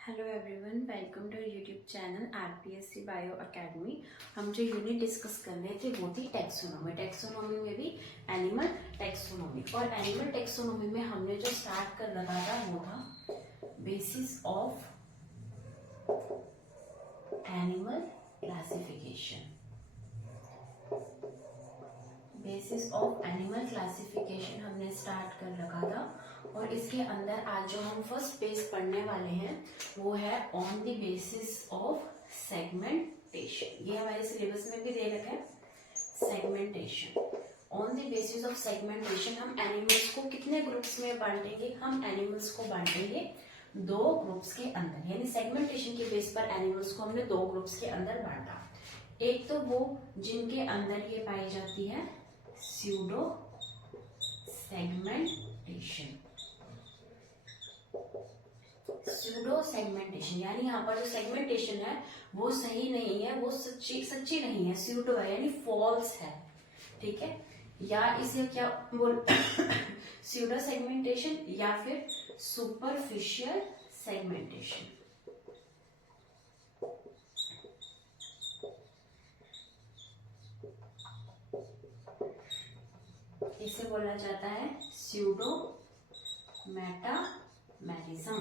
Hello everyone, welcome to YouTube channel RPSC bio academy. हम जो unit discuss कर रहे थे वो थी टेक्सोनोमी। टेक्सोनोमी में भी एनिमल टेक्सोनोमी, और एनिमल टेक्सोनोमी में हमने जो स्टार्ट कर रखा था वो था basis of animal classification. Basis of animal classification हमने स्टार्ट कर रखा था, और इसके अंदर आज जो हम फर्स्ट पेज पढ़ने वाले हैं वो है on the basis of segmentation. ये हमारे सिलेबस में भी दे रखा है, segmentation. On the basis of segmentation हम एनिमल्स को कितने ग्रुप्स में बांटेंगे? हम एनिमल्स को बांटेंगे दो ग्रुप्स के अंदर, यानी सेगमेंटेशन के बेस पर एनिमल्स को हमने दो ग्रुप्स के अंदर बांटा। एक तो वो जिनके अंदर ये पाई जाती है स्यूडो सेगमेंटेशन। स्यूडो सेगमेंटेशन यानी यहाँ पर जो सेगमेंटेशन है वो सही नहीं है, वो सच्ची नहीं है, स्यूडो है यानी फॉल्स है। ठीक है, या इसे क्या बोल स्यूडो सेगमेंटेशन या फिर सुपरफिशियल सेगमेंटेशन। इसे बोला जाता है स्यूडो मेटामेरिज्म।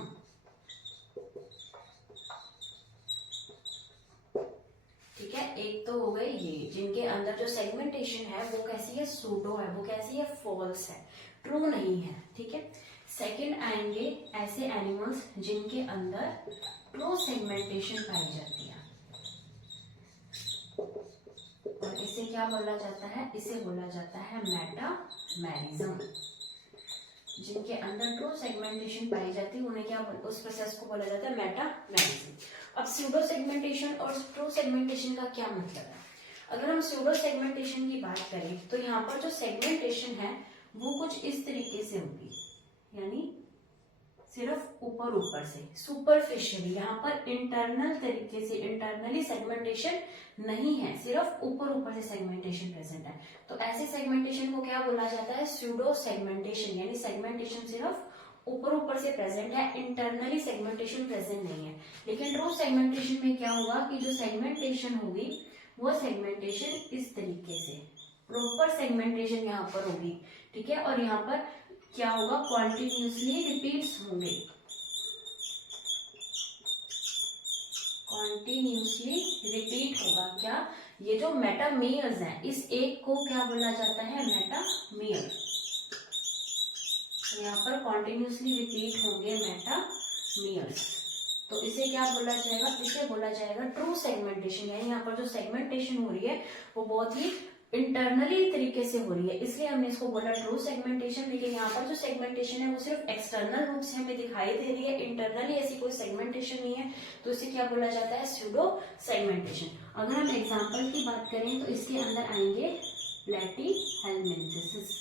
ठीक है, एक तो हो गई ये जिनके अंदर जो सेगमेंटेशन है वो कैसी है? सूडो है, वो कैसी है? फॉल्स है, ट्रू नहीं है। ठीक है, सेकंड आएंगे ऐसे एनिमल्स जिनके अंदर ट्रू सेगमेंटेशन पाई जाती है, और इसे क्या बोला जाता है? इसे बोला जाता है मेटामेरिज्म। जिनके अंदर ट्रू सेगमेंटेशन पाई जाती है उन्हें क्या, उस प्रोसेस को बोला जाता है मेटामेरिज्म। अब स्यूडो सेगमेंटेशन और ट्रू सेगमेंटेशन का क्या मतलब है? अगर हम स्यूडो सेगमेंटेशन की बात करें तो यहाँ पर जो सेगमेंटेशन है वो कुछ इस तरीके से होगी, यानी सिर्फ ऊपर ऊपर से, सुपरफिशियली। यहाँ पर इंटरनल तरीके से, इंटरनली सेगमेंटेशन नहीं है, सिर्फ ऊपर ऊपर से सेगमेंटेशन प्रेजेंट है। तो ऐसे सेगमेंटेशन को क्या बोला जाता है? स्यूडो सेगमेंटेशन, यानी सेगमेंटेशन सिर्फ ऊपर ऊपर से प्रेजेंट है, इंटरनली सेगमेंटेशन प्रेजेंट नहीं है। लेकिन ट्रू सेगमेंटेशन में क्या होगा कि जो सेगमेंटेशन होगी वो सेगमेंटेशन इस तरीके से, प्रॉपर सेगमेंटेशन यहाँ पर होगी। ठीक है, और यहाँ पर क्या होगा? कॉन्टिन्यूसली रिपीट्स होंगे, कॉन्टिन्यूसली रिपीट होगा। क्या? ये जो मेटामेयर्स है, इस एक को क्या बोला जाता है? मेटामेयर। यहाँ पर कॉन्टिन्यूसली रिपीट होंगे मेटामेयर्स, तो इसे क्या बोला जाएगा? इसे बोला जाएगा ट्रू सेगमेंटेशन। यानी यहाँ पर जो सेगमेंटेशन हो रही है वो बहुत ही इंटरनली तरीके से हो रही है, इसलिए हमने इसको बोला ट्रू सेगमेंटेशन। लेकिन यहाँ पर जो सेगमेंटेशन है वो सिर्फ एक्सटर्नल रूप से हमें दिखाई दे रही है, इंटरनली ऐसी कोई सेगमेंटेशन नहीं है, तो इसे क्या बोला जाता है? Pseudo segmentation. अगर हम एग्जांपल की बात करें तो इसके अंदर आएंगे प्लैटीहेल्मिन्थेसिस।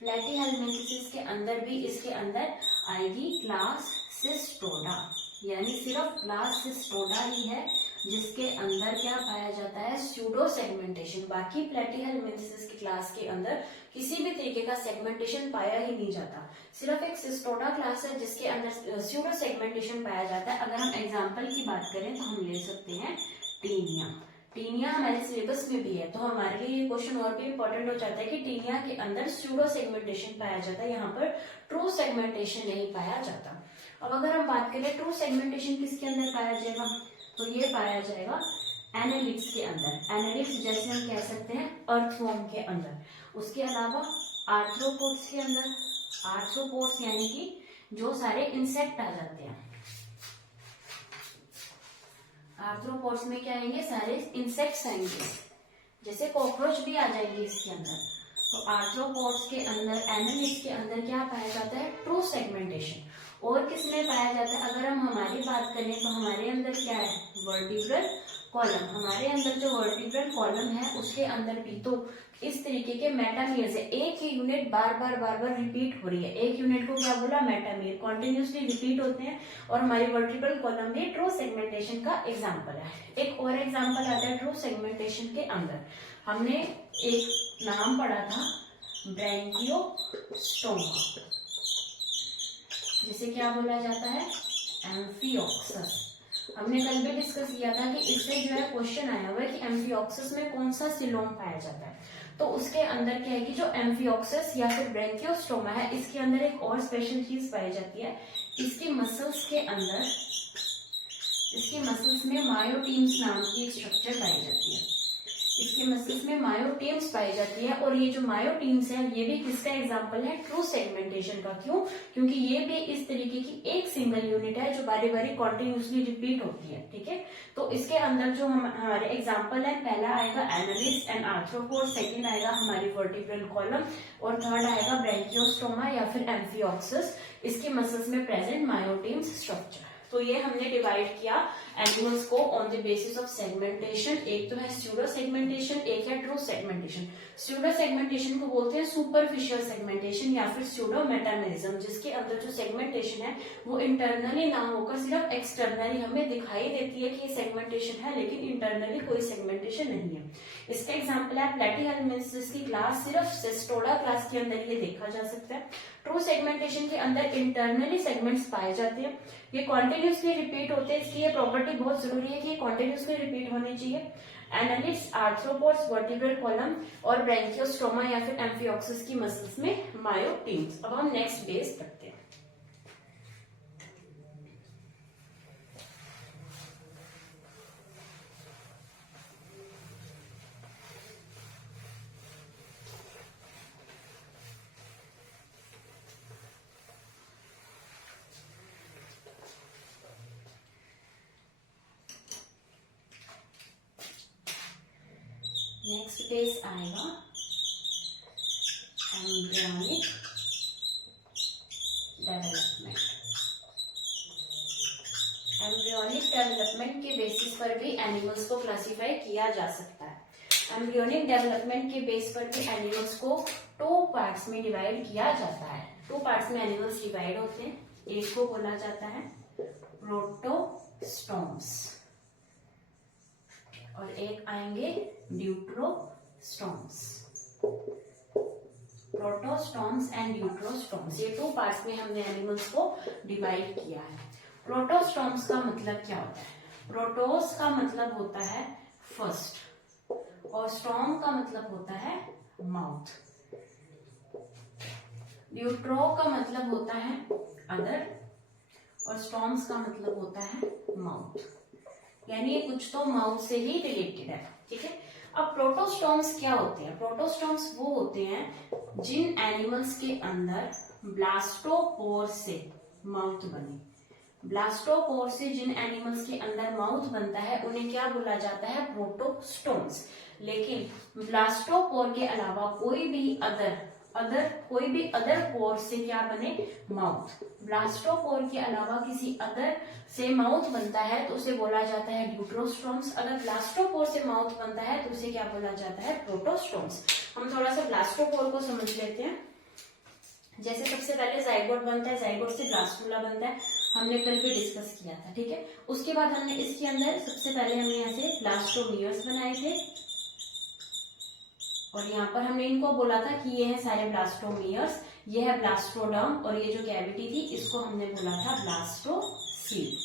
प्लैटीहेल्मिन्थेसिस के अंदर भी इसके अंदर आएगी क्लास सिस्टोडा, यानी सिर्फ क्लास सिस्टोडा ही है जिसके अंदर क्या पाया जाता है? Pseudo segmentation. बाकी प्लैटीहेल्मिन्थेसिस की क्लास के अंदर किसी भी तरीके का सेगमेंटेशन पाया ही नहीं जाता, सिर्फ एक सिस्टोडा क्लास है जिसके अंदर स्यूडो सेगमेंटेशन पाया जाता है। अगर हम एग्जांपल की बात करें तो हम ले सकते हैं टीनिया। टीनिया हमारे सिलेबस में भी है, तो हमारे लिए ये क्वेश्चन और भी इंपॉर्टेंट हो जाता है कि टीनिया के अंदर स्यूडो सेगमेंटेशन पाया जाता है, यहाँ पर ट्रू सेगमेंटेशन नहीं पाया जाता। अब अगर हम बात करें ट्रू सेगमेंटेशन किसके अंदर पाया जाएगा, तो ये पाया जाएगा एनालिड्स के अंदर। एनालिड्स जैसे हम कह सकते हैं अर्थवॉर्म के अंदर। उसके अलावा आर्थ्रोपोड्स के अंदर, आर्थ्रोपोड्स यानी कि जो सारे इंसेक्ट आ जाते हैं, आर्थ्रोपोड्स में क्या आएंगे? सारे इंसेक्ट्स आएंगे, जैसे कॉकरोच भी आ जाएंगे इसके अंदर। तो आर्थ्रोपोड्स के अंदर, एनालिड्स के अंदर क्या पाया जाता है? True segmentation. और किसमें पाया जाता है? अगर हम हमारी बात करें तो हमारे अंदर क्या है? Vertebral column. हमारे अंदर जो वर्टिब्रल कॉलम है उसके अंदर भी तो इस तरीके के मेटामेयर्स है, एक ही यूनिट बार बार रिपीट हो रही है। एक यूनिट को क्या बोला? मेटामेयर, कॉन्टिन्यूसली रिपीट होते हैं, और हमारी वर्टिब्रल कॉलम भी ट्रू सेगमेंटेशन का एग्जाम्पल है। एक और एग्जाम्पल आता है ट्रू सेगमेंटेशन के अंदर, हमने एक नाम पढ़ा था ब्रैंकियोस्टोमा। जिसे क्या बोला जाता है, एम्फिऑक्सस। हमने कल भी डिस्कस किया था कि इससे जो है क्वेश्चन आया हुआ है कि एम्फिऑक्सस में कौन सा सिलोम पाया जाता है। तो उसके अंदर क्या है कि जो एम्फिऑक्सस या फिर ब्रैंकियोस्टोमा है, इसके अंदर एक और स्पेशल चीज पाई जाती है। इसकी मसल्स के अंदर, इसके मसल्स में मायोट्यूब्स नाम की एक स्ट्रक्चर पाई जाती है। इसके मसल्स में मायोट्यूब्स पाई जाती है, और ये जो मायोट्यूब्स है ये भी किसका एग्जांपल है, ट्रू सेगमेंटेशन का। क्यों? क्योंकि ये भी इस तरीके की एक सिंगल यूनिट है जो बारी बारी कॉन्टिन्यूसली रिपीट होती है। ठीक है, तो इसके अंदर जो हमारे एग्जाम्पल है, पहला आएगा एनालिस एंड आर्थ्रोपोड, सेकेंड आएगा हमारी वर्टिब्रल कॉलम, और थर्ड आएगा ब्रैंकियोस्टोमा या फिर एम्फिऑक्सस। इसके मसल्स में प्रेजेंट मायोट्यूब्स स्ट्रक्चर। तो ये हमने डिवाइड किया एनिमल्स को on the basis of segmentation. एक तो है स्यूडो सेगमेंटेशन, एक है ट्रू सेगमेंटेशन। स्यूडो सेगमेंटेशन को बोलते हैं सुपरफिशियल सेगमेंटेशन या फिर स्यूडो मेटामेरिज्म, जिसके अंदर जो सेगमेंटेशन है वो इंटरनली ना होकर सिर्फ एक्सटर्नली हमें दिखाई देती है कि ये सेगमेंटेशन है, लेकिन इंटरनली कोई सेगमेंटेशन नहीं है। इसका एग्जाम्पल है प्लेटीहेल्मिन्थेसिस, जिसकी क्लास सिर्फ सिस्टोडा क्लास के अंदर ये देखा जा सकता है। ट्रू सेगमेंटेशन के अंदर इंटरनली सेगमेंट्स पाए जाते हैं, ये कॉन्टिन्यूसली रिपीट होते हैं। इसकी ये प्रॉपर्टी बहुत जरूरी है कि ये कॉन्टिन्यूसली रिपीट होनी चाहिए। एनालिड्स, आर्थ्रोपोड्स, वर्टिब्रल कॉलम और ब्रैंकियोस्टोमा या फिर एम्फिऑक्सस की मसल्स में मायोट्यूब्स। अब हम नेक्स्ट बेस पढ़ते हैं। नेक्स्ट बेस आएगा एम्ब्रियोनिक डेवलपमेंट। एम्ब्रियोनिक डेवलपमेंट के बेसिस पर भी एनिमल्स को क्लासिफाई किया जा सकता है। एम्ब्रियोनिक डेवलपमेंट के बेस पर भी एनिमल्स को 2 पार्ट्स में डिवाइड किया जाता है। 2 पार्ट्स में एनिमल्स डिवाइड होते हैं। एक को बोला जाता है प्रोटोस्टोम्स और एक आएंगे ड्यूट्रोस्टोम्स। प्रोटोस्टोम्स एंड ड्यूट्रोस्टोम्स, ये 2 पार्ट्स में हमने एनिमल्स को डिवाइड किया है। प्रोटोस्टोम्स का मतलब क्या होता है? प्रोटोस का मतलब होता है फर्स्ट और स्टोम का मतलब होता है माउथ। ड्यूट्रो का मतलब होता है अदर और स्टोम्स का मतलब होता है माउथ, यानी ये कुछ तो माउथ से ही रिलेटेड है। ठीक है, अब प्रोटोस्टोम्स क्या होते हैं? प्रोटोस्टोम्स वो होते हैं जिन एनिमल्स के अंदर ब्लास्टोपोर से माउथ बने। ब्लास्टोपोर से जिन एनिमल्स के अंदर माउथ बनता है उन्हें क्या बोला जाता है? प्रोटोस्टोम्स। लेकिन ब्लास्टोपोर के अलावा कोई भी अदर पोर से क्या बने? माउथ। ब्लास्टोपोर के अलावा किसी अदर से माउथ बनता है तो उसे बोला जाता है ड्यूट्रोस्टोम्स। अगर ब्लास्टोपोर से माउथ बनता है तो उसे क्या बोला जाता है? प्रोटोस्टोम्स। हम थोड़ा सा ब्लास्टोपोर को समझ लेते हैं। जैसे सबसे पहले जाइगोट बनता है, जाइगोट से ब्लास्टुला बनता है, हमने कल भी डिस्कस किया था। ठीक है, उसके बाद हमने इसके अंदर सबसे पहले हमने यहाँ से ब्लास्टोमियर्स बनाए थे और यहाँ पर हमने इनको बोला था कि ये है सारे ब्लास्टोमियर्स, ये है ब्लास्टोडर्म और ये जो कैविटी थी इसको हमने बोला था ब्लास्टोसील।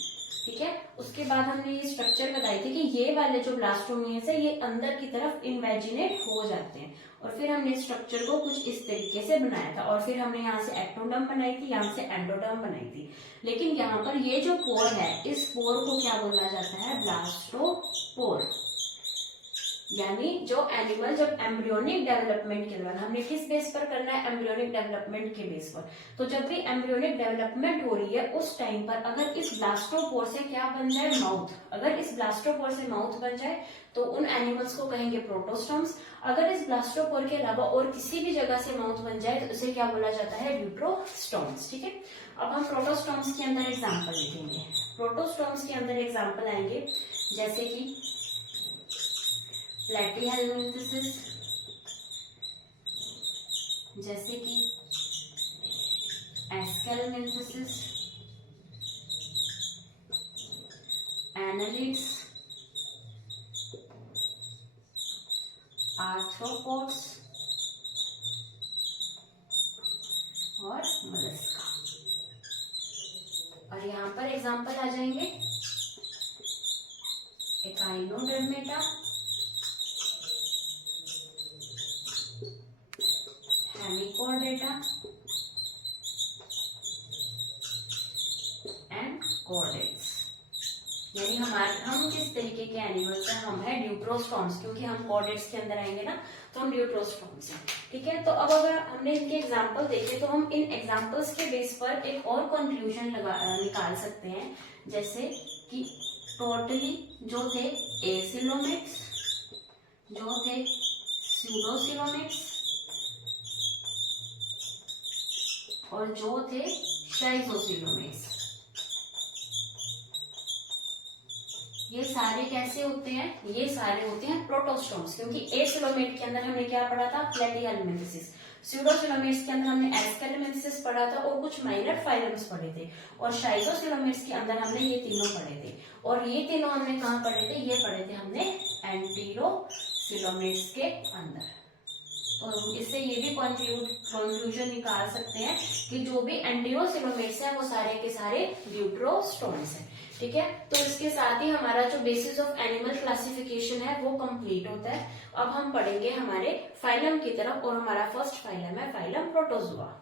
ठीक है, उसके बाद हमने ये स्ट्रक्चर बताई थी कि ये वाले जो ब्लास्टोमियर्स है ये अंदर की तरफ इन्वेजिनेट हो जाते हैं और फिर हमने स्ट्रक्चर को कुछ इस तरीके से बनाया था और फिर हमने यहाँ से एक्टोडर्म बनाई थी, यहाँ से एंडोडर्म बनाई थी। लेकिन यहाँ पर ये जो पोर है इस पोर को क्या बोला जाता है? ब्लास्टोपोर। यानी जो एनिमल जब एम्ब्रियोनिक डेवलपमेंट के दौरान, हमने किस बेस पर करना है? एम्ब्रियोनिक डेवलपमेंट के बेस पर। तो जब भी एम्ब्रियोनिक डेवलपमेंट हो रही है उस टाइम पर अगर इस ब्लास्टोपोर से क्या बन जाए? माउथ। अगर इस ब्लास्टोपोर से माउथ बन जाए तो उन एनिमल्स को कहेंगे प्रोटोस्टोम्स। अगर इस ब्लास्टोपोर के अलावा और किसी भी जगह से माउथ बन जाए तो उसे क्या बोला जाता है? ड्यूट्रोस्टोम्स। ठीक है, अब हम प्रोटोस्टोम्स के अंदर एग्जाम्पल लिखेंगे। प्रोटोस्टोम्स के अंदर एग्जाम्पल आएंगे जैसे कि प्लेटीहेल्मिन्थेसिस, जैसे कि एस्केल्मिन्थेसिस, एनालिड्स, आर्थ्रोपोड्स और मोलस्का। और यहाँ पर एग्जाम्पल आ जाएंगे एकाइनोडर्मेटा, हेमिकोडेटा एंड कॉर्डेट्स। यानी हम किस तरीके के एनिमल्स हैं, हम है ड्यूट्रोस्टॉम्स, क्योंकि हम कॉर्डेट्स के अंदर आएंगे ना, तो हम ड्यूट्रोस्टॉम्स हैं। ठीक है, तो अब अगर हमने इनके एग्जाम्पल देखे तो हम इन एग्जाम्पल्स के बेस पर एक और कंक्लूजन निकाल सकते हैं, जैसे कि टोटली जो थे एसिलोमेट्स, जो थे स्यूडोसिलोमेट्स और जो थे शाइजोसिलोमेट्स, ये सारे कैसे होते हैं, ये सारे होते हैं प्रोटोस्टोम्स, क्योंकि एसिलोमेट के अंदर हमने क्या पढ़ा था, प्लेटिहेल्मिन्थेसिस, स्यूडोसिलोमेट्स के अंदर हमने एस्केलेमेंथिसिस पढ़ा था और कुछ माइनर फाइलम्स पढ़े थे, और शाइजोसिलोमेट्स के अंदर हमने ये तीनों पढ़े थे। और ये तीनों हमने कहाँ पढ़े थे, ये पढ़े थे हमने एंटीरोसिलोमेट्स के अंदर। तो इससे ये भी कंक्लूजन निकाल सकते हैं कि जो भी एंटीरोसिलोमेट्स हैं वो सारे के सारे ड्यूट्रोस्टोम्स हैं। ठीक है, तो इसके साथ ही हमारा जो बेसिस ऑफ एनिमल क्लासिफिकेशन है वो कंप्लीट होता है। अब हम पढ़ेंगे हमारे फाइलम की तरफ, और हमारा फर्स्ट फाइलम है फाइलम प्रोटोजोआ।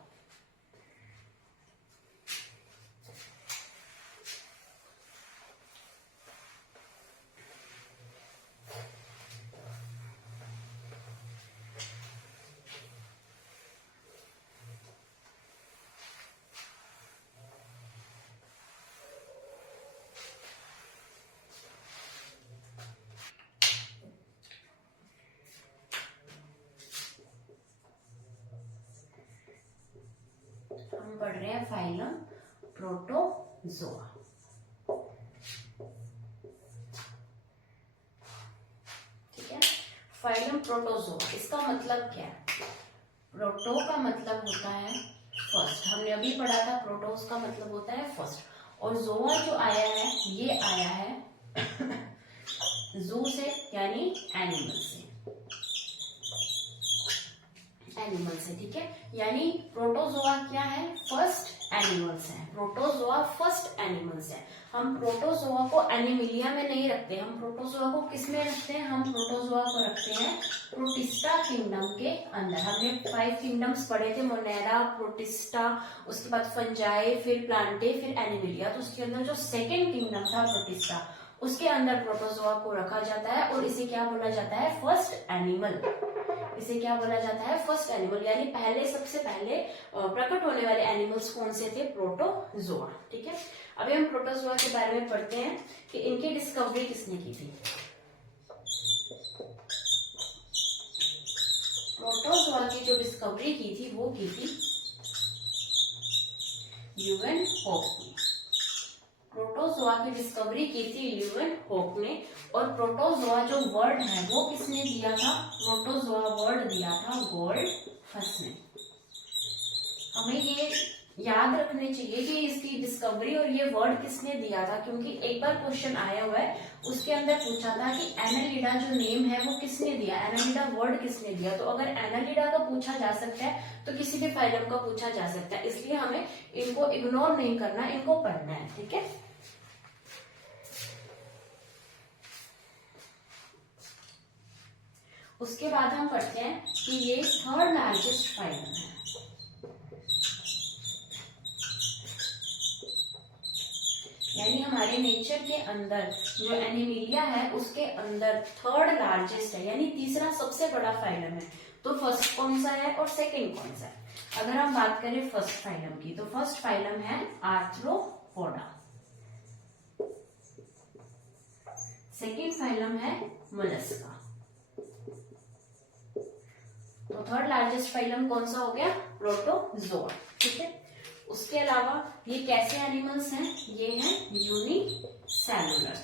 हम पढ़ रहे हैं फाइलम प्रोटोजोआ। ठीक है, फाइलम प्रोटोजोआ, इसका मतलब क्या है? प्रोटो का मतलब होता है फर्स्ट, हमने अभी पढ़ा था, प्रोटोस का मतलब होता है फर्स्ट, और जोआ जो आया है ये आया है जू से, यानी एनिमल से, एनिमल से। ठीक है, यानी प्रोटोजोआ क्या है, फर्स्ट एनिमल्स हैं, प्रोटोजोआ फर्स्ट एनिमल्स हैं। हम प्रोटोजोआ को एनिमिलिया में नहीं रखते, हम प्रोटोजोआ को किस में रखते हैं, हम प्रोटोजोआ को रखते हैं प्रोटिस्टा किंगडम के अंदर। हमने 5 किंगडम्स पढ़े थे, मोनेरा, प्रोटिस्टा, उसके बाद फंजाई, फिर प्लांटे, फिर एनिमिलिया। तो उसके अंदर जो सेकेंड किंगडम था प्रोटिस्टा, उसके अंदर प्रोटोजोआ को रखा जाता है, और इसे क्या बोला जाता है, फर्स्ट एनिमल। इसे क्या बोला जाता है, फर्स्ट एनिमल, यानी पहले, सबसे पहले प्रकट होने वाले एनिमल्स कौन से थे, प्रोटोजोआ। ठीक है, अभी हम प्रोटोजोआ के बारे में पढ़ते हैं कि इनकी डिस्कवरी किसने की थी। प्रोटोजोआ की जो डिस्कवरी की थी वो की थी ल्यूवेनहोक ने। प्रोटोजोआ की डिस्कवरी की थी ल्यूवेनहोक ने, और प्रोटोजोआ जो वर्ड है वो किसने दिया था, प्रोटोजोआ वर्ड दिया था गोल्डफस ने। हमें ये याद रखने चाहिए कि इसकी डिस्कवरी और ये वर्ड किसने दिया था, क्योंकि एक बार क्वेश्चन आया हुआ है, उसके अंदर पूछा था कि एनालिडा जो नेम है वो किसने दिया, एनालिडा वर्ड किसने दिया। तो अगर एनालिडा का पूछा जा सकता है तो किसी भी फाइलम का पूछा जा सकता है, इसलिए हमें इनको इग्नोर नहीं करना, इनको पढ़ना है। ठीक है, उसके बाद हम पढ़ते हैं कि ये थर्ड लार्जेस्ट फाइलम है। यानी हमारे नेचर के अंदर जो एनिमिलिया है उसके अंदर थर्ड लार्जेस्ट है, यानी तीसरा सबसे बड़ा फाइलम है। तो फर्स्ट कौन सा है और सेकंड कौन सा है? अगर हम बात करें फर्स्ट फाइलम की, तो फर्स्ट फाइलम है आर्थ्रोपोडा, सेकंड फाइलम है मोलस्का, तो थर्ड लार्जेस्ट फाइलम कौन सा हो गया, प्रोटोजोआ। ठीक है, उसके अलावा ये कैसे एनिमल्स हैं, ये हैं यूनिसेलुलर,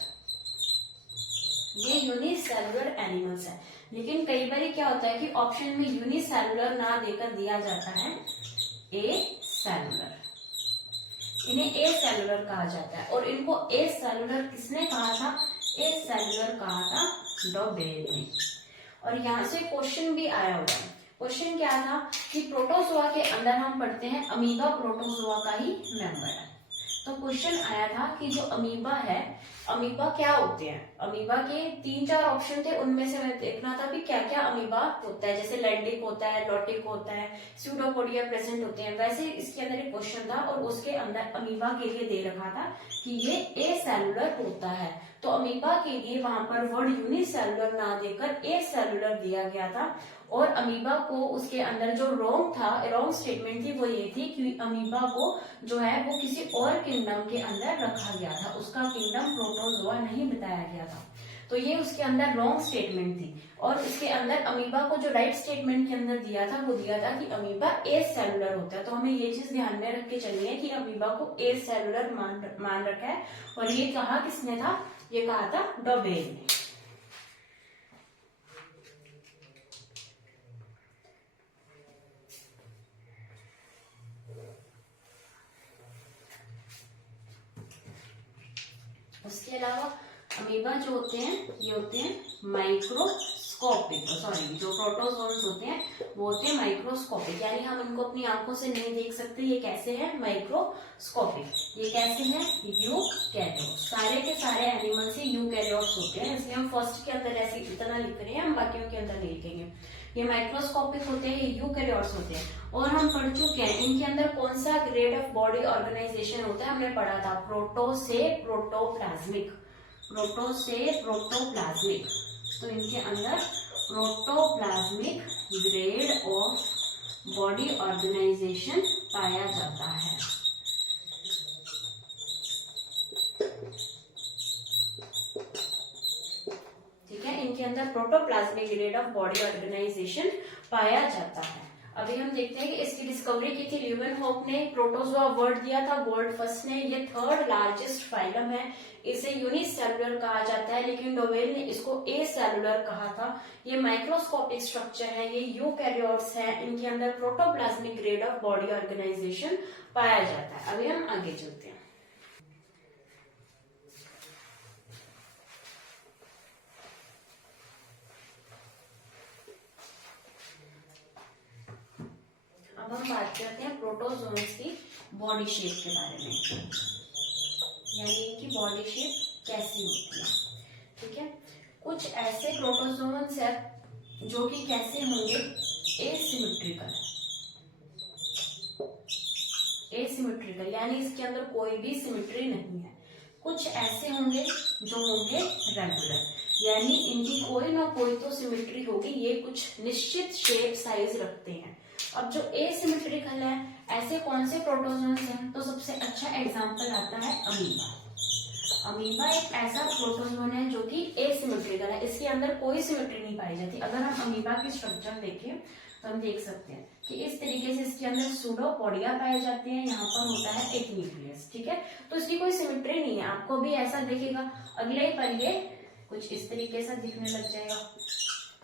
ये यूनिसेलुलर एनिमल्स हैं। लेकिन कई बार क्या होता है कि ऑप्शन में यूनिसेलुलर ना देकर दिया जाता है ए सेलुलर, इन्हें ए सेलुलर कहा जाता है। और इनको ए सेलुलर किसने कहा था, ए सेलुलर कहा था डॉबेल ने। और यहां से क्वेश्चन भी आया हुआ है, क्वेश्चन क्या था कि प्रोटोजोआ के अंदर हम पढ़ते हैं अमीबा प्रोटोजोआ का ही मेंबर है। तो क्वेश्चन आया था कि जो अमीबा है, अमीबा क्या होते हैं। अमीबा के 3-4 ऑप्शन थे, उनमें से मैं देखना था कि क्या क्या अमीबा होता है। जैसे लैंडिक होता है, लॉटिक होता है, स्यूडोपोडिया प्रेजेंट होते हैं। वैसे इसके अंदर एक क्वेश्चन था और उसके अंदर अमीबा के लिए दे रखा था कि ये ए सेलुलर होता है। तो अमीबा के लिए वहां पर वर्ड यूनिसेलुलर ना देकर ए सेलुलर दिया गया था। और अमीबा को उसके अंदर जो रॉन्ग स्टेटमेंट थी वो ये थी कि अमीबा को जो है वो किसी और किंगडम के अंदर रखा गया था, उसका किंगडम प्रोटोजोआ नहीं बताया गया था। तो ये उसके अंदर रॉन्ग स्टेटमेंट थी। और इसके अंदर अमीबा को जो राइट स्टेटमेंट के अंदर दिया था वो दिया था कि अमीबा ए सेलुलर होता है। तो हमें ये चीज ध्यान में रख के चलनी है कि अमीबा को ए सेलुलर मान रखा है। और ये कहा किसने था, ये कहा था डोबेल ने। उसके अलावा अमीबा जो होते हैं ये होते हैं माइक्रोस्कोपिक, सॉरी जो प्रोटोजोन्स होते हैं वो होते हैं माइक्रोस्कोपिक, यानी हम इनको अपनी आंखों से नहीं देख सकते। ये कैसे है, माइक्रोस्कोपिक। ये कैसे है, यूकैरियोट्स। सारे के सारे एनिमल्स ही यूकैरियोट्स होते हैं, इसलिए हम फर्स्ट के अंदर ऐसे इतना लिख रहे हैं, हम बाकियों के अंदर नहीं लिखेंगे। ये माइक्रोस्कोपिक होते हैं, ये यूकैरियोट्स होते हैं। और हम पढ़ चुके हैं इनके अंदर कौन सा ग्रेड ऑफ बॉडी ऑर्गेनाइजेशन होता है, हमने पढ़ा था प्रोटो से प्रोटोप्लाज्मिक, प्रोटो से प्रोटोप्लाज्मिक। तो इनके अंदर protoplasmic grade of body organisation पाया जाता है। ठीक है, इनके अंदर protoplasmic grade of body organisation पाया जाता है। अभी हम देखते हैं कि इसकी डिस्कवरी की थी ल्यूवेनहॉफ ने। प्रोटोजोआ वर्ड दिया था गोल्ड फर्स्ट ने। ये थर्ड लार्जेस्ट फाइलम है, इसे यूनिसेलुलर कहा जाता है, लेकिन डोवेल ने इसको ए सेलुलर कहा था। ये माइक्रोस्कोपिक स्ट्रक्चर है, ये यूकैरियोट्स है, इनके अंदर protoplasmic grade of body organisation पाया जाता है। अभी हम आगे चलते हैं। अब हम बात करते हैं प्रोटोजोन्स की बॉडी शेप के बारे में, यानी इनकी बॉडी शेप कैसी होती है। ठीक है, कुछ ऐसे प्रोटोजोन्स है जो कि कैसे होंगे, एसिमेट्रिकल, एसिमेट्रिकल यानी इसके अंदर कोई भी सिमेट्री नहीं है। कुछ ऐसे होंगे जो होंगे रेगुलर, यानी इनकी कोई ना कोई तो सिमेट्री होगी, ये कुछ निश्चित शेप साइज रखते हैं। अब जो एसिमेट्रिकल है, ऐसे कौन से प्रोटोजोन्स हैं, तो सबसे अच्छा एग्जांपल आता है अमीबा। अमीबा एक ऐसा प्रोटोजोन है जो कि एसिमेट्रिकल है, इसके अंदर कोई सिमेट्री नहीं पाई जाती। अगर हम अमीबा की स्ट्रक्चर देखें तो हम देख सकते हैं कि इस तरीके से इसके अंदर सूडोपोडिया पाए जाते हैं, यहाँ पर होता है एक न्यूक्लियस। ठीक है, तो इसकी कोई सिमेट्री नहीं है, आपको भी ऐसा दिखेगा, अगले ही पल ये कुछ इस तरीके से दिखने लग जाएगा।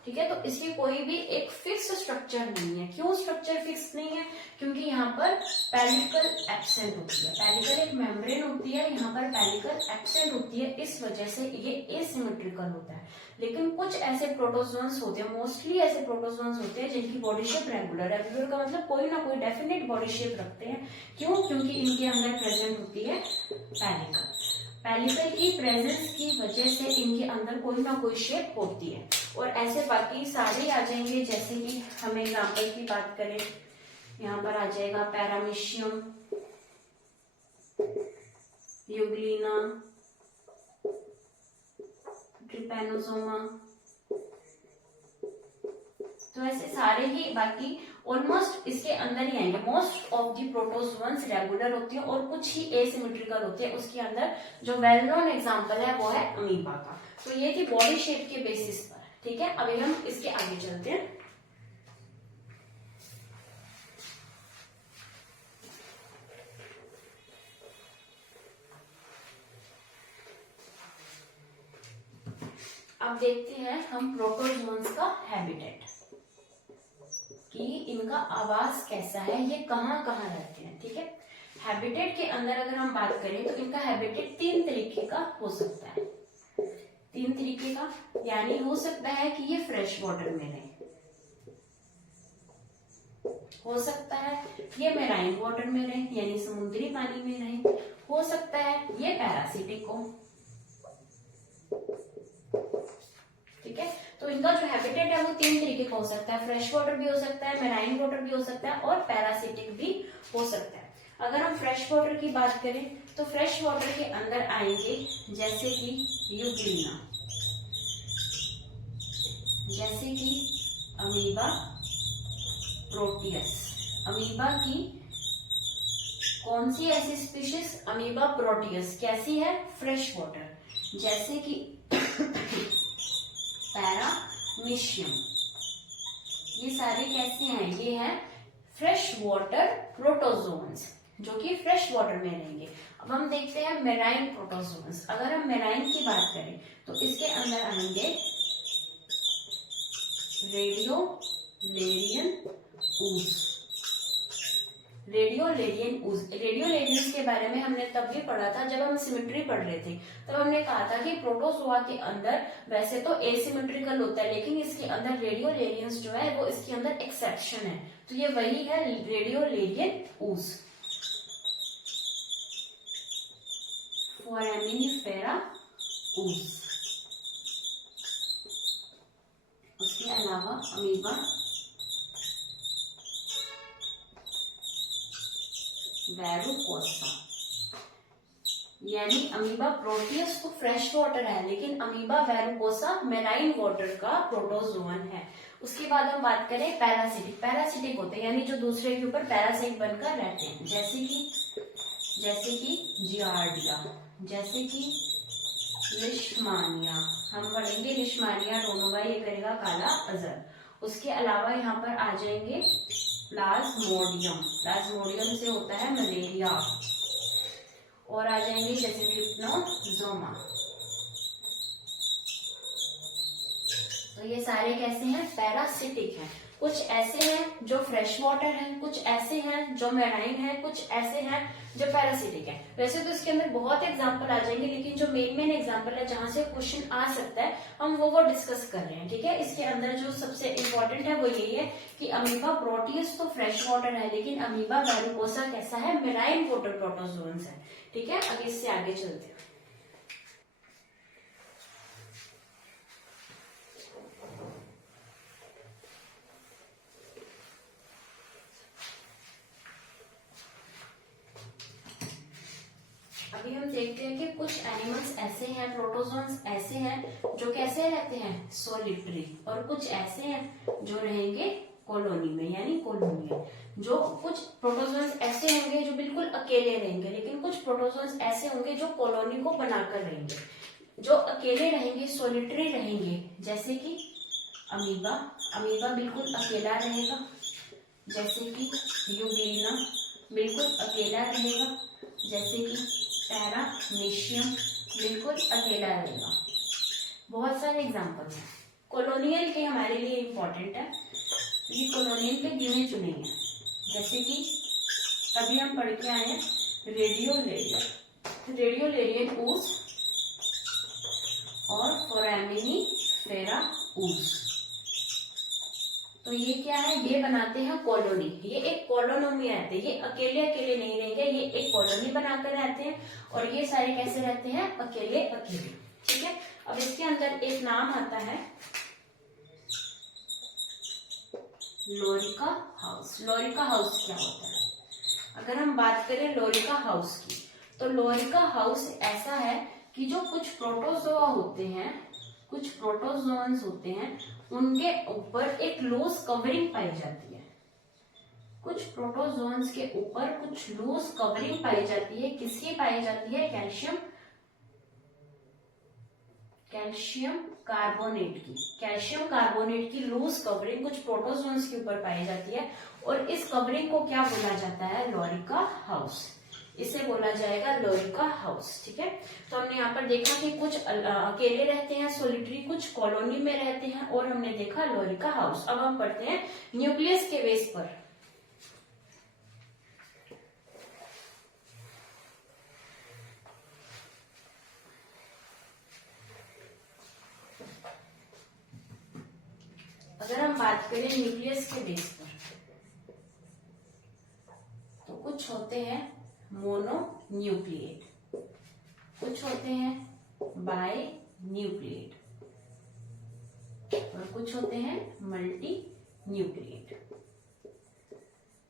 ठीक है, तो इसकी कोई भी एक फिक्स स्ट्रक्चर नहीं है। क्यों स्ट्रक्चर फिक्स नहीं है, क्योंकि यहाँ पर पेलिकल एब्सेंट होती है। पेलिकल एक मेम्ब्रेन होती है, यहाँ पर पेलिकल एब्सेंट होती है, इस वजह से ये एसिमेट्रिकल होता है। लेकिन कुछ ऐसे प्रोटोजोन्स होते हैं, मोस्टली ऐसे प्रोटोजोन्स होते हैं जिनकी बॉडी शेप रेगुलर है। रेगुलर का मतलब कोई ना कोई डेफिनेट बॉडी शेप रखते हैं। क्यों, क्योंकि इनके अंदर प्रेजेंट होती है पेलिकल। पेलिकल की प्रेजेंस की वजह से इनके अंदर कोई ना कोई शेप होती है। और ऐसे बाकी सारे आ जाएंगे, जैसे कि हम एग्जाम्पल की बात करें, यहाँ पर आ जाएगा पैरामीशियम, यूग्लिना, ट्रिपैनोसोमा। तो ऐसे सारे ही बाकी ऑलमोस्ट इसके अंदर ही आएंगे। Most of the protozoans regular होती है और कुछ ही एसिमेट्रिकल होते हैं। उसके अंदर जो वेल नोन एग्जांपल है वो है अमीबा का। तो ये थी बॉडी शेप के बेसिस पर। ठीक है, अभी हम इसके आगे चलते हैं। अब देखते हैं हम प्रोटोजोन्स का हैबिटेट, कि इनका आवास कैसा है, ये कहाँ कहाँ रहते हैं। ठीक है, हैबिटेट के अंदर अगर हम बात करें तो इनका हैबिटेट 3 तरीके का हो सकता है। 3 तरीके का, यानी हो सकता है कि ये फ्रेश वाटर में रहे, हो सकता है ये मेराइन वाटर में रहे यानी समुद्री पानी में रहे, हो सकता है ये पैरासिटिक हो। ठीक है, तो इनका जो हैबिटेट है वो 3 तरीके का हो सकता है, फ्रेश वाटर भी हो सकता है, मेराइन वाटर भी हो सकता है और पैरासिटिक भी हो सकता है। अगर हम फ्रेश वाटर की बात करें तो फ्रेश वाटर के अंदर आएंगे जैसे कि यूग्लिना, जैसे कि अमीबा प्रोटियस। अमीबा की कौन सी ऐसी स्पीशीज, अमीबा प्रोटियस, कैसी है, फ्रेश वाटर, जैसे कि पैरामीशियम, ये सारे कैसे हैं, ये हैं फ्रेश वाटर प्रोटोजोन्स जो कि फ्रेश वाटर में रहेंगे। अब हम देखते हैं मेराइन प्रोटोजोन्स। अगर हम मेराइन की बात करें तो इसके अंदर आएंगे रेडियोलेरियन ऊज। रेडियोलेरियंस के बारे में हमने तब भी पढ़ा था जब हम सिमेट्री पढ़ रहे थे। तब हमने कहा था कि प्रोटोजोआ के अंदर वैसे तो एसिमेट्रिकल होता है, लेकिन इसके अंदर रेडियोलेरियंस जो है वो इसके अंदर एक्सेप्शन है। तो ये वही है रेडियोलेरियन ऊज। फोरामिनिफेरा ऊज। उसके अलावा अमीबा वेरुकोसा, यानी अमीबा प्रोटियस तो फ्रेश वाटर है, लेकिन अमीबा वेरुकोसा मेराइन वाटर का प्रोटोजोन है। उसके बाद हम बात करें पैरासिटिक होते हैं, यानी जो दूसरे के ऊपर पैरासाइट बनकर रहते हैं, जैसे कि जियार्डिया, जैसे कि लिश्मानिया। हम पढ़ेंगे लिश्मानिया रोनोवा, ये करेगा काला अजर। उसके अलावा यहाँ पर आ जाएंगे प्लाज्मोडियम से होता है मलेरिया, और आ जाएंगे जैसे ट्रिप्नोसोमा। तो ये सारे कैसे हैं, पैरासिटिक हैं। कुछ ऐसे हैं जो फ्रेश वाटर हैं, कुछ ऐसे हैं जो मेराइन हैं, कुछ ऐसे हैं जो पैरासिटिक है। वैसे तो इसके अंदर बहुत एग्जांपल आ जाएंगे, लेकिन जो मेन एग्जांपल है जहां से क्वेश्चन आ सकता है हम वो डिस्कस कर रहे हैं। ठीक है, इसके अंदर जो सबसे इंपॉर्टेंट है वो यही है कि अमीबा प्रोटियस तो फ्रेश वाटर है, लेकिन अमीबा वेरुकोसा कैसा है, मेराइन वाटर प्रोटोजोन्स है। ठीक है, अब इससे आगे चलते हैं। अभी हम देखते हैं कि कुछ एनिमल्स ऐसे हैं, प्रोटोजोन्स ऐसे हैं जो कैसे रहते हैं, सोलिटरी, और कुछ ऐसे हैं जो रहेंगे कॉलोनी में, यानी कॉलोनियल। जो कुछ प्रोटोजोन्स ऐसे होंगे जो बिल्कुल अकेले रहेंगे, लेकिन कुछ प्रोटोजोन्स ऐसे होंगे जो कॉलोनी को बनाकर रहेंगे। जो अकेले रहेंगे, सोलिटरी रहेंगे, जैसे कि अमीबा बिल्कुल अकेला रहेगा, जैसे कि यूग्लिना बिल्कुल अकेला रहेगा, जैसे कि पैरामीशियम बिल्कुल अकेला रहेगा। बहुत सारे एग्जांपल्स हैं। कॉलोनियल के हमारे लिए इंपॉर्टेंट है, क्योंकि कॉलोनियल पे गिने चुने हैं। जैसे कि अभी हम पढ़ के आए हैं रेडियोलेरियन ऊज और फोरामिनिफेरा ऊज। तो ये क्या है, ये बनाते हैं कॉलोनी, ये एक कॉलोनी में रहते हैं, ये अकेले अकेले नहीं रहेंगे, ये एक कॉलोनी बनाकर रहते हैं, और ये सारे कैसे रहते हैं, अकेले अकेले। ठीक है, अब इसके अंदर एक नाम आता है लोरिका हाउस। लोरिका हाउस क्या होता है, अगर हम बात करें लोरिका हाउस की, तो लोरिका हाउस ऐसा है कि जो कुछ प्रोटोजोआ होते हैं, कुछ प्रोटोजोन्स होते हैं, उनके ऊपर एक लूज कवरिंग पाई जाती है। कुछ प्रोटोजोन्स के ऊपर कुछ लूज कवरिंग पाई जाती है। किसकी पाई जाती है, कैल्शियम कार्बोनेट की लूज कवरिंग कुछ प्रोटोजोन्स के ऊपर पाई जाती है, और इस कवरिंग को क्या बोला जाता है, लोरिका हाउस। इसे बोला जाएगा लोरिका हाउस। ठीक है, तो हमने यहाँ पर देखा कि कुछ अकेले रहते हैं, सोलिटरी, कुछ कॉलोनी में रहते हैं, और हमने देखा लोरिका हाउस। अब हम पढ़ते हैं न्यूक्लियस के बेस पर। अगर हम बात करें न्यूक्लियस के बेस पर, तो कुछ होते हैं मोनो न्यूक्लिएट, कुछ होते हैं बाय न्यूक्लिएट और कुछ होते हैं multinucleate.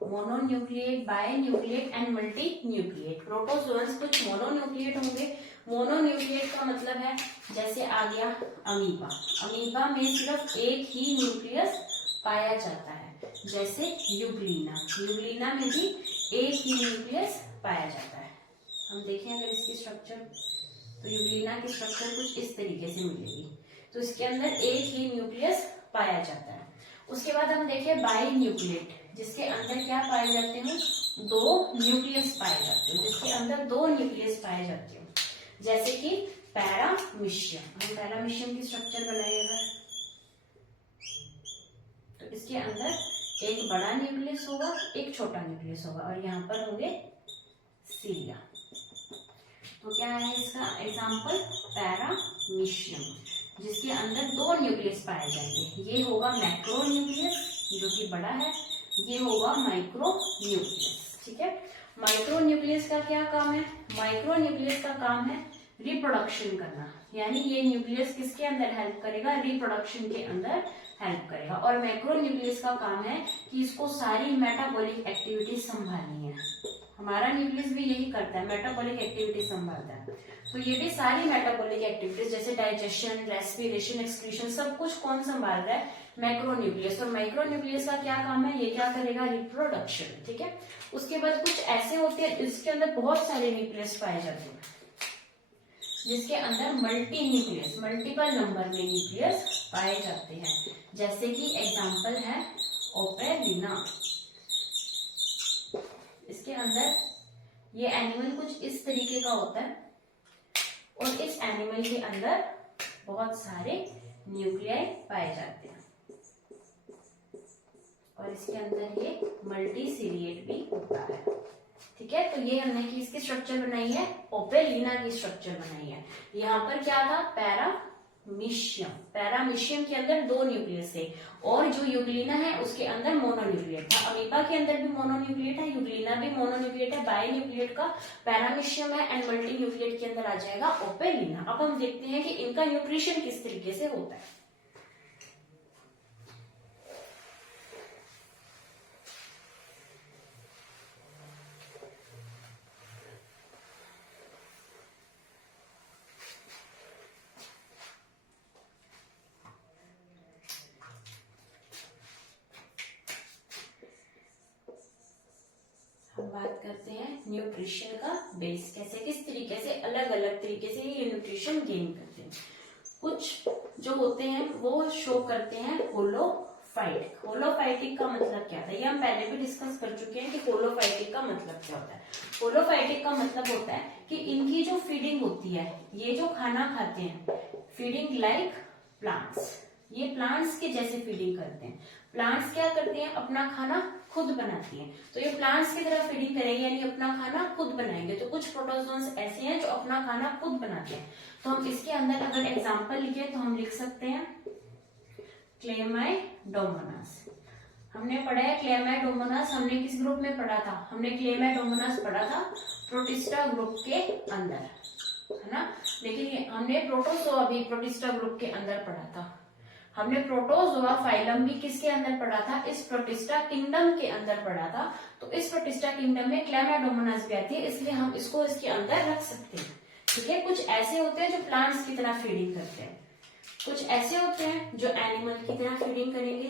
Mononucleate, binucleate and multinucleate. Protozoans कुछ मोनोन्यूक्लिएट होंगे। मोनोन्यूक्लिएट का मतलब है जैसे आ गया अमीबा। अमीबा में सिर्फ एक ही न्यूक्लियस पाया जाता है, जैसे यूग्लिना। यूग्लिना में भी एक ही न्यूक्लियस पाया जाता है। हम देखें अगर इसकी स्ट्रक्चर, तो यूग्लिना की स्ट्रक्चर कुछ इस तरीके से मिलेगी। तो इसके अंदर एक ही न्यूक्लियस पाया जाता है। उसके बाद हम देखें बाई न्यूक्लिएट, जिसके अंदर क्या पाए जाते हैं, दो न्यूक्लियस पाए जाते हैं, जिसके अंदर दो न्यूक्लियस पाए जाते हैं, जैसे कि पैरामीशियम। हम पैरामीशियम की स्ट्रक्चर बनाएगा तो इसके अंदर एक बड़ा न्यूक्लियस होगा, एक छोटा न्यूक्लियस होगा और यहाँ पर होंगे सीलिया। तो क्या है इसका एग्जाम्पल, पैरामीशियम, जिसके अंदर दो न्यूक्लियस पाए जाएंगे। ये होगा मैक्रो न्यूक्लियस जो कि बड़ा है, ये होगा माइक्रो न्यूक्लियस। ठीक है, माइक्रो न्यूक्लियस का क्या काम है, माइक्रो न्यूक्लियस का काम है रिप्रोडक्शन करना, यानी ये न्यूक्लियस किसके अंदर हेल्प करेगा, रिप्रोडक्शन के अंदर हेल्प करेगा। और मैक्रो न्यूक्लियस का काम है कि इसको सारी मेटाबॉलिक एक्टिविटी संभालनी है। हमारा न्यूक्लियस भी यही करता है, मेटाबॉलिक एक्टिविटी संभालता है। तो ये भी सारी मेटाबॉलिक एक्टिविटीज जैसे डाइजेशन, रेस्पिरेशन, एक्सक्रीशन, सब कुछ कौन संभाल रहा है, मैक्रो न्यूक्लियस। और माइक्रो न्यूक्लियस का क्या काम है, ये क्या करेगा, रिप्रोडक्शन। ठीक है, उसके बाद कुछ ऐसे होते हैं इसके अंदर बहुत सारे न्यूक्लियस पाए जाते हैं, जिसके अंदर मल्टी न्यूक्लियस, मल्टीपल नंबर में न्यूक्लियस पाए जाते हैं, जैसे कि एग्जांपल है ओपेलिना। इसके अंदर ये एनिमल कुछ इस तरीके का होता है और इस एनिमल के अंदर बहुत सारे न्यूक्लियाई पाए जाते हैं और इसके अंदर ये मल्टीसीलिएट भी होता है। ठीक है, तो ये हमने की इसकी स्ट्रक्चर बनाई है, ओपेलिना की स्ट्रक्चर बनाई है। यहाँ पर क्या था, पैरामीशियम। पैरामीशियम के अंदर दो न्यूक्लियस थे और जो यूग्लिना है उसके अंदर मोनोन्यूक्लिएट था। अमीबा के अंदर भी मोनोन्यूक्लिएट है, यूग्लिना भी मोनोन्यूक्लिएट है, बाई न्यूक्लिएट का पैरामीशियम है एंड मल्टी न्यूक्लिएट के अंदर आ जाएगा ओपेलिना। अब हम देखते हैं कि इनका न्यूट्रिशन किस तरीके से होता है। हम बात करते हैं न्यूट्रिशन का बेस, कैसे किस तरीके से अलग अलग तरीके से ये न्यूट्रिशन गेन करते हैं। कुछ जो होते हैं वो शो करते हैं होलोफाइटिक। होलोफाइटिक का मतलब क्या था, ये हम पहले भी डिस्कस कर चुके हैं कि होलोफाइटिक का मतलब क्या होता है। होलोफाइटिक का मतलब होता है कि इनकी जो फीडिंग होती है, ये जो खाना खाते हैं, फीडिंग लाइक प्लांट्स, ये प्लांट्स के जैसे फीडिंग करते हैं। प्लांट्स क्या करते हैं, अपना खाना खुद बनाती हैं, तो ये प्लांट्स की तरह फीडिंग करेंगे, यानी अपना खाना खुद बनाएंगे। तो कुछ प्रोटोजोन्स ऐसे हैं जो अपना खाना खुद बनाते हैं। तो हम इसके अंदर अगर एग्जांपल लिखे तो हम लिख सकते हैं क्लेमाइडोमोनास। हमने पढ़ा है क्लेमाइडोमोनास, हमने किस ग्रुप में पढ़ा था, हमने क्लेमाइडोमोनास पढ़ा था प्रोटिस्टा ग्रुप के अंदर, है ना। लेकिन हमने प्रोटोजोआ भी प्रोटिस्टा ग्रुप के अंदर पढ़ा था। हमने प्रोटोजोआ फाइलम भी किसके अंदर पढ़ा था, इस प्रोटिस्टा किंगडम के अंदर पढ़ा था। तो इस प्रोटिस्टा किंगडम में क्लेमाइडोमोनास भी आती है, इसलिए हम इसको इसके अंदर रख सकते हैं। ठीक है, कुछ ऐसे होते हैं जो प्लांट्स की तरह फीडिंग करते हैं, कुछ ऐसे होते हैं जो एनिमल की तरह फीडिंग करेंगे,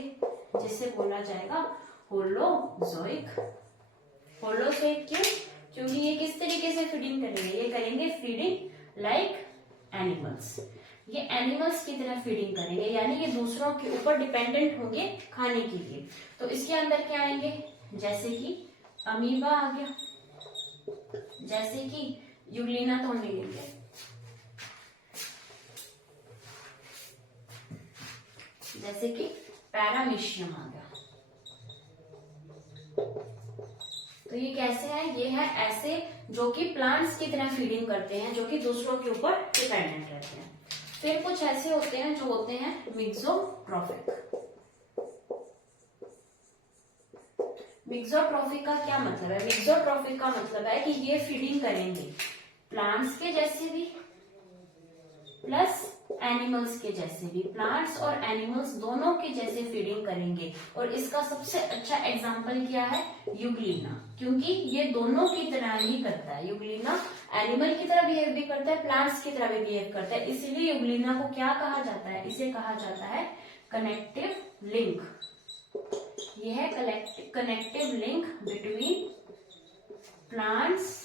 जिसे बोला जाएगा होलोजोइक। होलोजोइक क्यों, क्योंकि ये किस तरीके से फीडिंग करेंगे, ये करेंगे फीडिंग लाइक एनिमल्स। ये एनिमल्स की तरह फीडिंग करेंगे, यानी ये दूसरों के ऊपर डिपेंडेंट होंगे खाने के लिए। तो इसके अंदर क्या आएंगे, जैसे कि अमीबा आ गया, जैसे कि यूग्लिना तो हमने ले लिया, जैसे कि पैरामीशियम आ गया। तो ये कैसे है, ये है ऐसे जो कि प्लांट्स की तरह फीडिंग करते हैं, जो कि दूसरों के ऊपर डिपेंडेंट रहते हैं। फिर कुछ ऐसे होते हैं जो होते हैं मिक्सोट्रॉफिक। मिक्सोट्रॉफिक का क्या मतलब है? मिक्सोट्रॉफिक का मतलब है कि ये फीडिंग करेंगे प्लांट्स के जैसे भी प्लस एनिमल्स के जैसे भी, प्लांट्स और एनिमल्स दोनों के जैसे फीडिंग करेंगे। और इसका सबसे अच्छा एग्जांपल क्या है? यूग्लिना, क्योंकि ये दोनों की तरह ही करता है। यूग्लिना एनिमल की तरह बिहेव भी करता है, प्लांट्स की तरह भी बिहेव करता है, इसीलिए यूग्लिना को क्या कहा जाता है? इसे कहा जाता है कनेक्टिव लिंक। यह है connective link between plants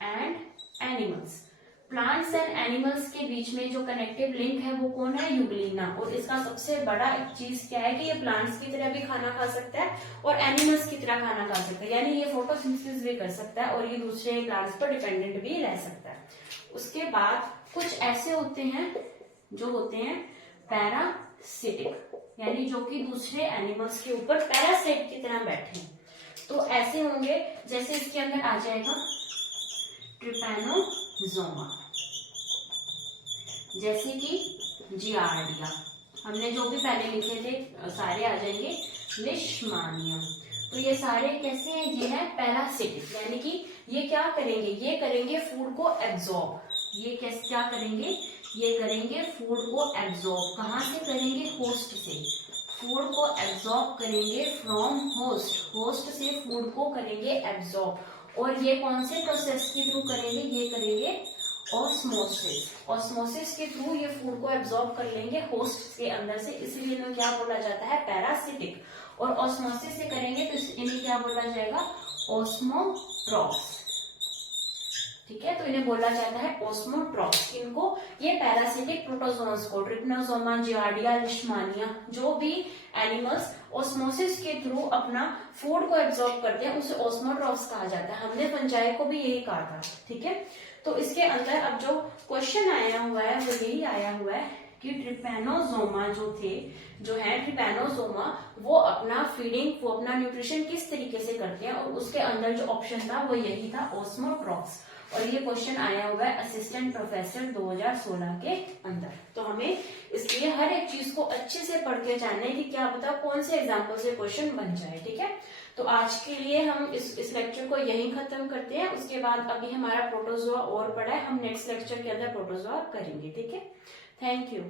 and animals. Plants and animals के बीच में जो कनेक्टिव लिंक है वो कौन है? यूग्लिना। और इसका सबसे बड़ा एक चीज क्या है कि ये प्लांट्स की तरह भी खाना खा सकता है और एनिमल्स की तरह खाना खा सकता है, यानी ये फोटोसिंथेसिस भी कर सकता है और ये दूसरे प्लांट्स पर डिपेंडेंट भी रह सकता है। उसके बाद कुछ ऐसे होते हैं जो होते हैं पैरासिटिक, यानी जो कि दूसरे एनिमल्स के ऊपर पैरासाइट की तरह बैठे हैं। तो ऐसे होंगे जैसे इसके अंदर आ जाएगा ट्रिपैनोसोमा, जैसे कि जियार्डिया, हमने जो भी पहले लिखे थे सारे आ जाएंगे। लिशमानियम, तो ये सारे कैसे हैं? ये है पैरासिटिक, यानी कि ये क्या करेंगे? ये करेंगे फूड को एब्जॉर्ब। ये कैसे क्या करेंगे? ये करेंगे फूड को एब्जॉर्ब। कहाँ से करेंगे? होस्ट से। फूड को एब्जॉर्ब करेंगे फ्रॉम होस्ट, होस्ट से फूड को करेंगे एब्जॉर्ब। और ये कौन से प्रोसेस के थ्रू करेंगे? ये करेंगे ऑस्मोसिस। ऑस्मोसिस के थ्रू ये फूड को एब्जॉर्ब कर लेंगे होस्ट के अंदर से, इसलिए इन्हें क्या बोला जाता है? पैरासिटिक। और ऑस्मोसिस से करेंगे तो इन्हें क्या बोला जाएगा? ऑस्मोट्रॉप्स। ठीक है, तो इन्हें बोला जाता है ऑस्मोट्रॉप्स। इनको ये पैरासिटिक प्रोटोजोन्स को, ट्रिपैनोसोमा, जियार्डिया, लिशमानिया, जो भी एनिमल्स ऑस्मोसिस के थ्रू अपना फूड को एब्जॉर्ब करते हैं उसे ऑस्मोट्रॉप्स कहा जाता है। हमने फंजाई को भी यही कहा था। ठीक है, तो इसके अंदर अब जो क्वेश्चन आया हुआ है वो यही आया हुआ है कि ट्रिपैनोसोमा जो है ट्रिपैनोसोमा, वो अपना फीडिंग, वो अपना न्यूट्रिशन किस तरीके से करते हैं, और उसके अंदर जो ऑप्शन था वो यही था, ऑस्मोट्रॉप्स। और ये क्वेश्चन आया हुआ है असिस्टेंट प्रोफेसर 2016 के अंदर। तो हमें इसलिए हर एक चीज को अच्छे से पढ़ के जानना है कि क्या पता कौन से एग्जाम्पल से क्वेश्चन बन जाए। ठीक है, तो आज के लिए हम इस लेक्चर को यहीं खत्म करते हैं। उसके बाद अभी हमारा प्रोटोजोआ और पढ़ा है, हम नेक्स्ट लेक्चर के अंदर प्रोटोजोआ करेंगे। ठीक है, थैंक यू।